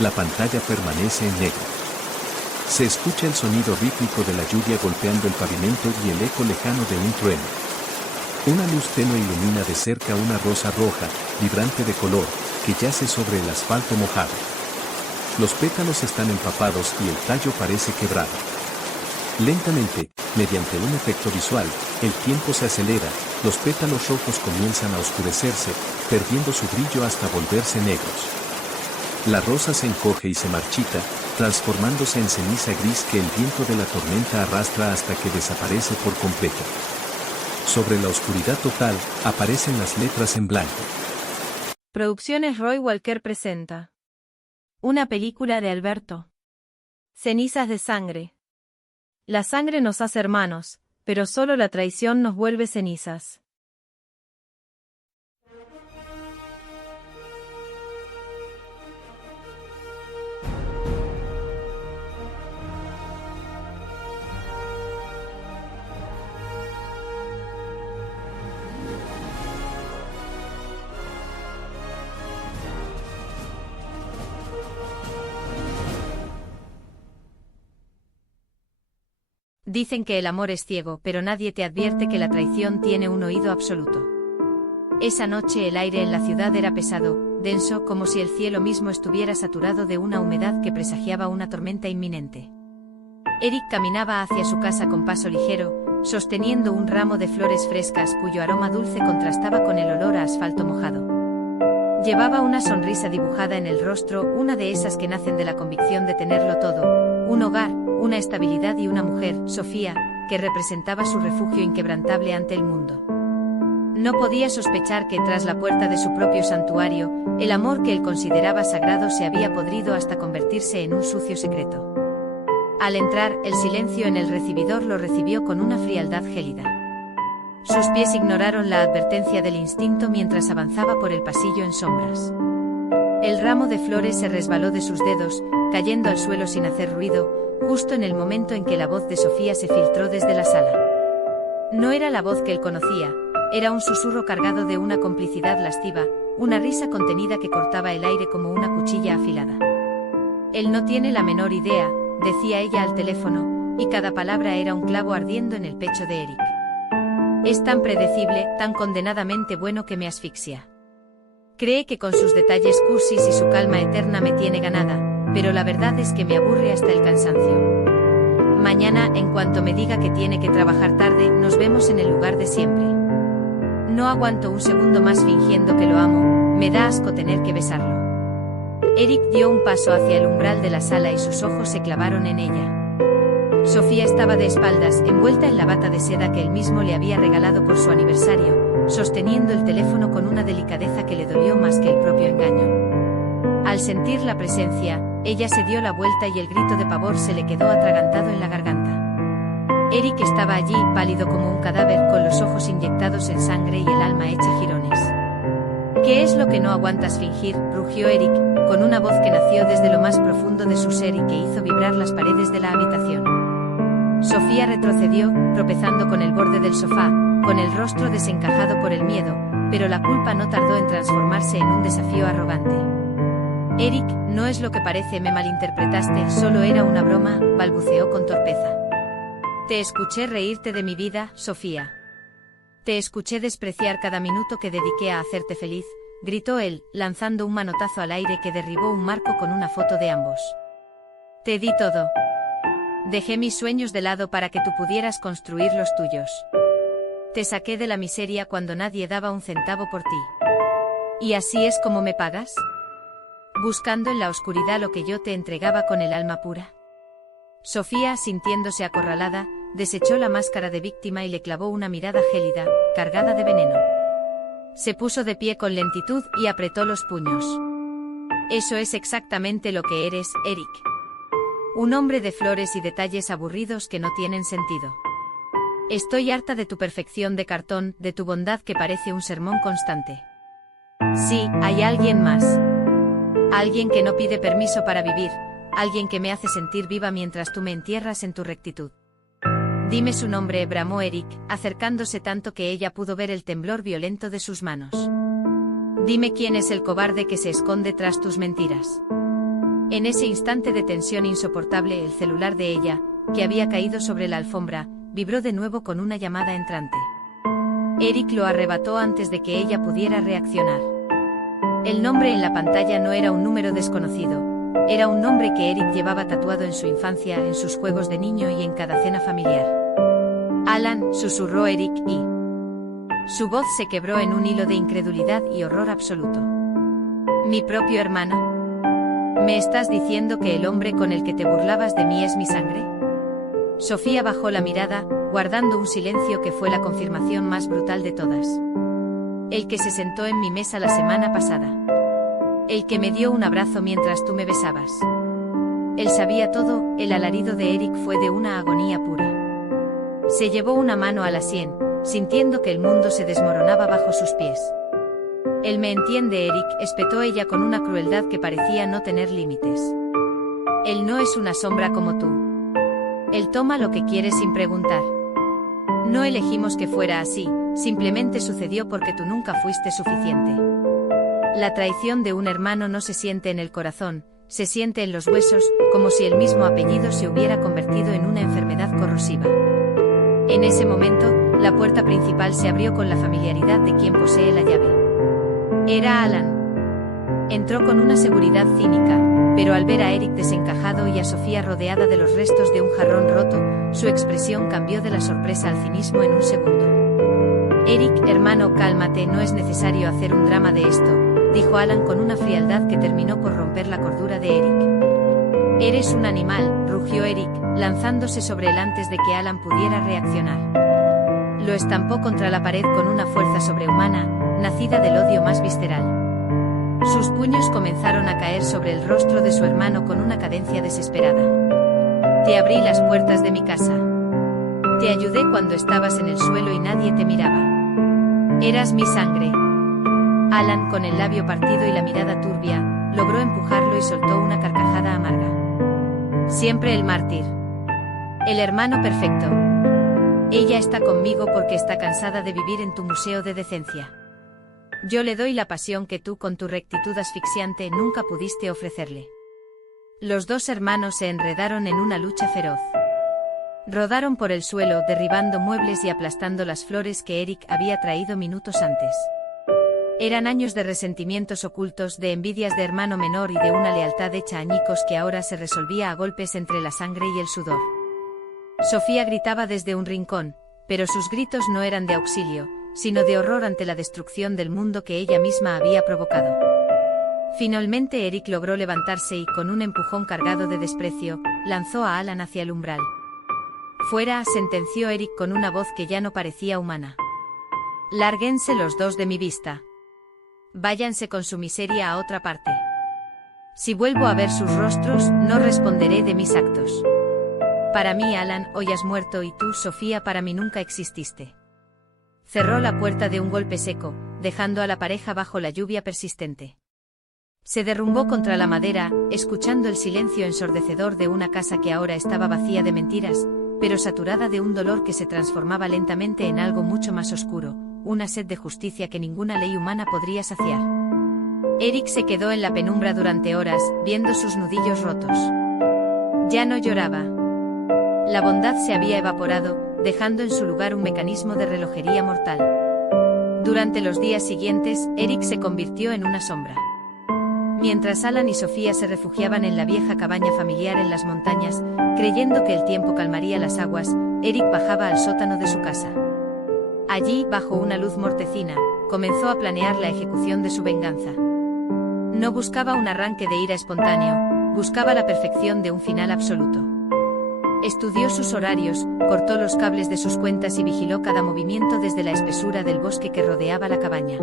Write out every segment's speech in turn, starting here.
la pantalla permanece en negro. Se escucha el sonido rítmico de la lluvia golpeando el pavimento y el eco lejano de un trueno. Una luz tenue ilumina de cerca una rosa roja, vibrante de color, que yace sobre el asfalto mojado. Los pétalos están empapados y el tallo parece quebrado. Lentamente, mediante un efecto visual, el tiempo se acelera, los pétalos rojos comienzan a oscurecerse, perdiendo su brillo hasta volverse negros. La rosa se encoge y se marchita, transformándose en ceniza gris que el viento de la tormenta arrastra hasta que desaparece por completo. Sobre la oscuridad total, aparecen las letras en blanco. Producciones Roy Walker presenta una película de Alberto. Cenizas de sangre. La sangre nos hace hermanos, pero solo la traición nos vuelve cenizas. Dicen que el amor es ciego, pero nadie te advierte que la traición tiene un oído absoluto. Esa noche el aire en la ciudad era pesado, denso, como si el cielo mismo estuviera saturado de una humedad que presagiaba una tormenta inminente. Eric caminaba hacia su casa con paso ligero, sosteniendo un ramo de flores frescas cuyo aroma dulce contrastaba con el olor a asfalto mojado. Llevaba una sonrisa dibujada en el rostro, una de esas que nacen de la convicción de tenerlo todo, un hogar, una estabilidad y una mujer, Sofía, que representaba su refugio inquebrantable ante el mundo. No podía sospechar que tras la puerta de su propio santuario, el amor que él consideraba sagrado se había podrido hasta convertirse en un sucio secreto. Al entrar, el silencio en el recibidor lo recibió con una frialdad gélida. Sus pies ignoraron la advertencia del instinto mientras avanzaba por el pasillo en sombras. El ramo de flores se resbaló de sus dedos, cayendo al suelo sin hacer ruido, justo en el momento en que la voz de Sofía se filtró desde la sala. No era la voz que él conocía, era un susurro cargado de una complicidad lasciva, una risa contenida que cortaba el aire como una cuchilla afilada. Él no tiene la menor idea, decía ella al teléfono, y cada palabra era un clavo ardiendo en el pecho de Eric. Es tan predecible, tan condenadamente bueno que me asfixia. Cree que con sus detalles cursis y su calma eterna me tiene ganada, pero la verdad es que me aburre hasta el cansancio. Mañana, en cuanto me diga que tiene que trabajar tarde, nos vemos en el lugar de siempre. No aguanto un segundo más fingiendo que lo amo, me da asco tener que besarlo. Eric dio un paso hacia el umbral de la sala y sus ojos se clavaron en ella. Sofía estaba de espaldas, envuelta en la bata de seda que él mismo le había regalado por su aniversario, sosteniendo el teléfono con una delicadeza que le dolió más que el propio engaño. Al sentir la presencia, ella se dio la vuelta y el grito de pavor se le quedó atragantado en la garganta. Eric estaba allí, pálido como un cadáver, con los ojos inyectados en sangre y el alma hecha jirones. ¿Qué es lo que no aguantas fingir?, rugió Eric, con una voz que nació desde lo más profundo de su ser y que hizo vibrar las paredes de la habitación. Sofía retrocedió, tropezando con el borde del sofá, con el rostro desencajado por el miedo, pero la culpa no tardó en transformarse en un desafío arrogante. Eric, no es lo que parece, me malinterpretaste, solo era una broma, balbuceó con torpeza. Te escuché reírte de mi vida, Sofía. Te escuché despreciar cada minuto que dediqué a hacerte feliz, gritó él, lanzando un manotazo al aire que derribó un marco con una foto de ambos. Te di todo. Dejé mis sueños de lado para que tú pudieras construir los tuyos. Te saqué de la miseria cuando nadie daba un centavo por ti. ¿Y así es como me pagas? Buscando en la oscuridad lo que yo te entregaba con el alma pura. Sofía, sintiéndose acorralada, desechó la máscara de víctima y le clavó una mirada gélida, cargada de veneno. Se puso de pie con lentitud y apretó los puños. Eso es exactamente lo que eres, Eric. Un hombre de flores y detalles aburridos que no tienen sentido. Estoy harta de tu perfección de cartón, de tu bondad que parece un sermón constante. Sí, hay alguien más. Alguien que no pide permiso para vivir, alguien que me hace sentir viva mientras tú me entierras en tu rectitud. Dime su nombre, bramó Eric, acercándose tanto que ella pudo ver el temblor violento de sus manos. Dime quién es el cobarde que se esconde tras tus mentiras. En ese instante de tensión insoportable, el celular de ella, que había caído sobre la alfombra, vibró de nuevo con una llamada entrante. Eric lo arrebató antes de que ella pudiera reaccionar. El nombre en la pantalla no era un número desconocido, era un nombre que Eric llevaba tatuado en su infancia, en sus juegos de niño y en cada cena familiar. Alan, susurró Eric y... Su voz se quebró en un hilo de incredulidad y horror absoluto. ¿Mi propio hermano? ¿Me estás diciendo que el hombre con el que te burlabas de mí es mi sangre? Sofía bajó la mirada, guardando un silencio que fue la confirmación más brutal de todas. El que se sentó en mi mesa la semana pasada. El que me dio un abrazo mientras tú me besabas. Él sabía todo. El alarido de Eric fue de una agonía pura. Se llevó una mano a la sien, sintiendo que el mundo se desmoronaba bajo sus pies. Él me entiende, Eric, espetó ella con una crueldad que parecía no tener límites. Él no es una sombra como tú. Él toma lo que quiere sin preguntar. No elegimos que fuera así, simplemente sucedió porque tú nunca fuiste suficiente. La traición de un hermano no se siente en el corazón, se siente en los huesos, como si el mismo apellido se hubiera convertido en una enfermedad corrosiva. En ese momento, la puerta principal se abrió con la familiaridad de quien posee la llave. Era Alan. Entró con una seguridad cínica, pero al ver a Eric desencajado y a Sofía rodeada de los restos de un jarrón roto, su expresión cambió de la sorpresa al cinismo en un segundo. Eric, hermano, cálmate, no es necesario hacer un drama de esto, dijo Alan con una frialdad que terminó por romper la cordura de Eric. Eres un animal, rugió Eric, lanzándose sobre él antes de que Alan pudiera reaccionar. Lo estampó contra la pared con una fuerza sobrehumana, nacida del odio más visceral. Sus puños comenzaron a caer sobre el rostro de su hermano con una cadencia desesperada. Te abrí las puertas de mi casa. Te ayudé cuando estabas en el suelo y nadie te miraba. Eras mi sangre. Alan, con el labio partido y la mirada turbia, logró empujarlo y soltó una carcajada amarga. Siempre el mártir. El hermano perfecto. Ella está conmigo porque está cansada de vivir en tu museo de decencia. Yo le doy la pasión que tú, con tu rectitud asfixiante, nunca pudiste ofrecerle. Los dos hermanos se enredaron en una lucha feroz. Rodaron por el suelo, derribando muebles y aplastando las flores que Eric había traído minutos antes. Eran años de resentimientos ocultos, de envidias de hermano menor y de una lealtad hecha añicos que ahora se resolvía a golpes entre la sangre y el sudor. Sofía gritaba desde un rincón, pero sus gritos no eran de auxilio, sino de horror ante la destrucción del mundo que ella misma había provocado. Finalmente Eric logró levantarse y, con un empujón cargado de desprecio, lanzó a Alan hacia el umbral. Fuera, sentenció Eric con una voz que ya no parecía humana. Lárguense los dos de mi vista. Váyanse con su miseria a otra parte. Si vuelvo a ver sus rostros, no responderé de mis actos. Para mí, Alan, hoy has muerto, y tú, Sofía, para mí nunca exististe. Cerró la puerta de un golpe seco, dejando a la pareja bajo la lluvia persistente. Se derrumbó contra la madera, escuchando el silencio ensordecedor de una casa que ahora estaba vacía de mentiras, pero saturada de un dolor que se transformaba lentamente en algo mucho más oscuro, una sed de justicia que ninguna ley humana podría saciar. Eric se quedó en la penumbra durante horas, viendo sus nudillos rotos. Ya no lloraba. La bondad se había evaporado, dejando en su lugar un mecanismo de relojería mortal. Durante los días siguientes, Eric se convirtió en una sombra. Mientras Alan y Sofía se refugiaban en la vieja cabaña familiar en las montañas, creyendo que el tiempo calmaría las aguas, Eric bajaba al sótano de su casa. Allí, bajo una luz mortecina, comenzó a planear la ejecución de su venganza. No buscaba un arranque de ira espontáneo, buscaba la perfección de un final absoluto. Estudió sus horarios, cortó los cables de sus cuentas y vigiló cada movimiento desde la espesura del bosque que rodeaba la cabaña.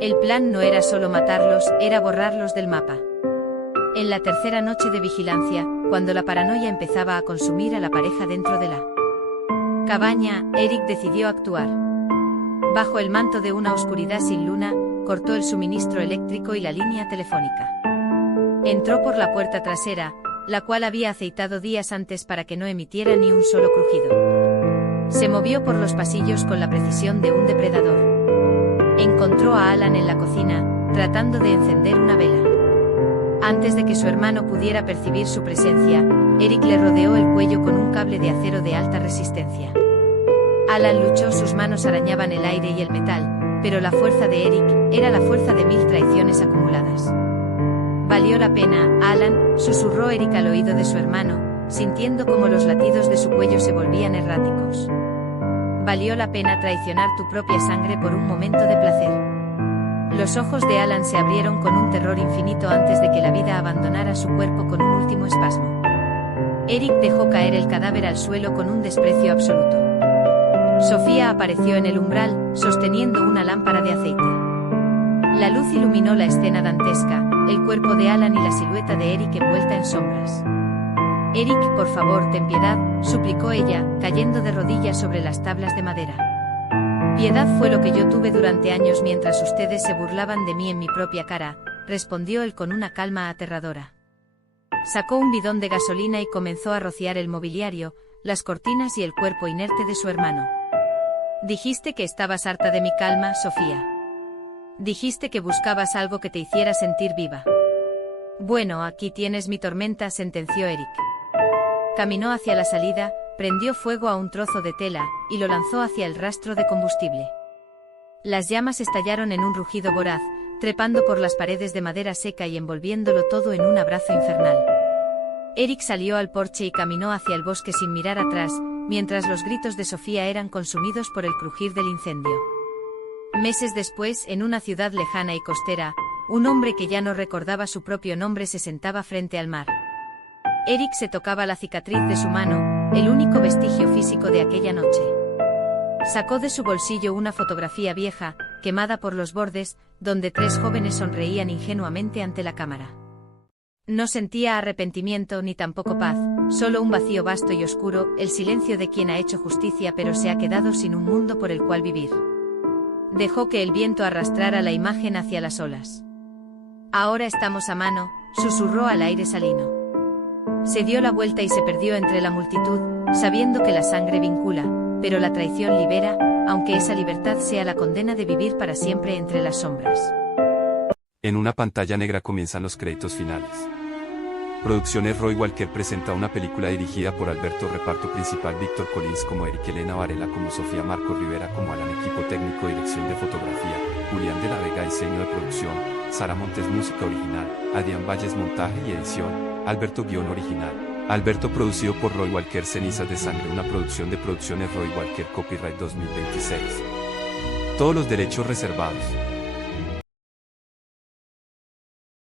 El plan no era solo matarlos, era borrarlos del mapa. En la tercera noche de vigilancia, cuando la paranoia empezaba a consumir a la pareja dentro de la cabaña, Eric decidió actuar. Bajo el manto de una oscuridad sin luna, cortó el suministro eléctrico y la línea telefónica. Entró por la puerta trasera, la cual había aceitado días antes para que no emitiera ni un solo crujido. Se movió por los pasillos con la precisión de un depredador. Encontró a Alan en la cocina, tratando de encender una vela. Antes de que su hermano pudiera percibir su presencia, Eric le rodeó el cuello con un cable de acero de alta resistencia. Alan luchó, sus manos arañaban el aire y el metal, pero la fuerza de Eric era la fuerza de 1000 traiciones acumuladas. Valió la pena, Alan, susurró Eric al oído de su hermano, sintiendo como los latidos de su cuello se volvían erráticos. Valió la pena traicionar tu propia sangre por un momento de placer. Los ojos de Alan se abrieron con un terror infinito antes de que la vida abandonara su cuerpo con un último espasmo. Eric dejó caer el cadáver al suelo con un desprecio absoluto. Sofía apareció en el umbral, sosteniendo una lámpara de aceite. La luz iluminó la escena dantesca, el cuerpo de Alan y la silueta de Eric envuelta en sombras. Eric, por favor, ten piedad, suplicó ella, cayendo de rodillas sobre las tablas de madera. Piedad fue lo que yo tuve durante años mientras ustedes se burlaban de mí en mi propia cara, respondió él con una calma aterradora. Sacó un bidón de gasolina y comenzó a rociar el mobiliario, las cortinas y el cuerpo inerte de su hermano. Dijiste que estabas harta de mi calma, Sofía. Dijiste que buscabas algo que te hiciera sentir viva. Bueno, aquí tienes mi tormenta, sentenció Eric. Caminó hacia la salida, prendió fuego a un trozo de tela, y lo lanzó hacia el rastro de combustible. Las llamas estallaron en un rugido voraz, trepando por las paredes de madera seca y envolviéndolo todo en un abrazo infernal. Eric salió al porche y caminó hacia el bosque sin mirar atrás, mientras los gritos de Sofía eran consumidos por el crujir del incendio. Meses después, en una ciudad lejana y costera, un hombre que ya no recordaba su propio nombre se sentaba frente al mar. Eric se tocaba la cicatriz de su mano, el único vestigio físico de aquella noche. Sacó de su bolsillo una fotografía vieja, quemada por los bordes, donde 3 jóvenes sonreían ingenuamente ante la cámara. No sentía arrepentimiento ni tampoco paz, solo un vacío vasto y oscuro, el silencio de quien ha hecho justicia pero se ha quedado sin un mundo por el cual vivir. Dejó que el viento arrastrara la imagen hacia las olas. Ahora estamos a mano, susurró al aire salino. Se dio la vuelta y se perdió entre la multitud, sabiendo que la sangre vincula, pero la traición libera, aunque esa libertad sea la condena de vivir para siempre entre las sombras. En una pantalla negra comienzan los créditos finales. Producciones Roy Walker presenta una película dirigida por Alberto, reparto principal Víctor Collins como Eric, Elena Varela como Sofía, Marco Rivera como Alan, equipo técnico, dirección de fotografía, Julián de la Vega, diseño de producción, Sara Montes, música original, Adrián Valles, montaje y edición, Alberto, guión original. Alberto, producido por Roy Walker. Cenizas de sangre, una producción de Producciones Roy Walker, copyright 2026. Todos los derechos reservados.